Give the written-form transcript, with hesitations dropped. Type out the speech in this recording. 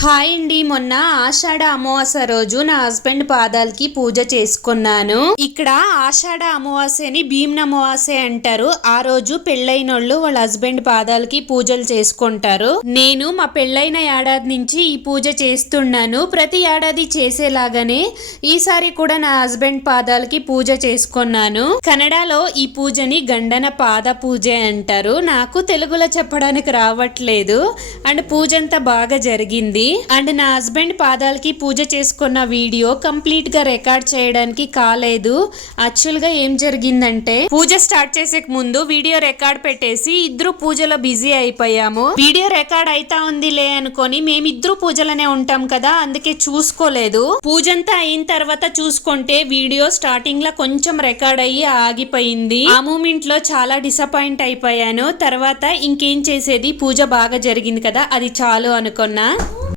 Hi అండి, మొన్న ఆషాఢ అమావాస్య రోజు నా హస్బెండ్ పాదాలకి పూజ చేసుకున్నాను. ఇక్కడ ఆషాఢ అమావాస్యని భీమ్న అమావాస్య అంటారు. ఆ రోజు పెళ్ళైనోళ్ళు వాళ్ళ హస్బెండ్ పాదాలకి పూజలు చేసుకుంటారు. నేను మా పెళ్ళైన ఏడాది నుంచి ఈ పూజ చేస్తున్నాను. ప్రతి ఏడాది చేసేలాగానే ఈసారి కూడా నా హస్బెండ్ పాదాలకి పూజ చేసుకున్నాను. కన్నడలో ఈ పూజని గండన పాద పూజ అంటారు. నాకు తెలుగులో చెప్పడానికి రావట్లేదు. అండ్ పూజ అంతా బాగా జరిగింది. అండ్ నా హస్బెండ్ పాదాలకి పూజ చేసుకున్న వీడియో కంప్లీట్ గా రికార్డ్ చేయడానికి కాలేదు. యాక్చువల్ గా ఏం జరిగిందంటే, పూజ స్టార్ట్ చేసే ముందు వీడియో రికార్డ్ పెట్టేసి ఇద్దరు పూజలో బిజీ అయిపోయాము. వీడియో రికార్డ్ అయితా ఉందిలే అనుకొని మేమిద్దరు పూజలనే ఉంటాం కదా, అందుకే చూసుకోలేదు. పూజ అంతా అయిన తర్వాత చూసుకుంటే వీడియో స్టార్టింగ్ లో కొంచెం రికార్డ్ అయ్యి ఆగిపోయింది. ఆ మూమెంట్ లో చాలా డిసప్పాయింట్ అయిపోయాను. తర్వాత ఇంకేం చేసేది, పూజ బాగా జరిగింది కదా, అది చాలు అనుకున్నా.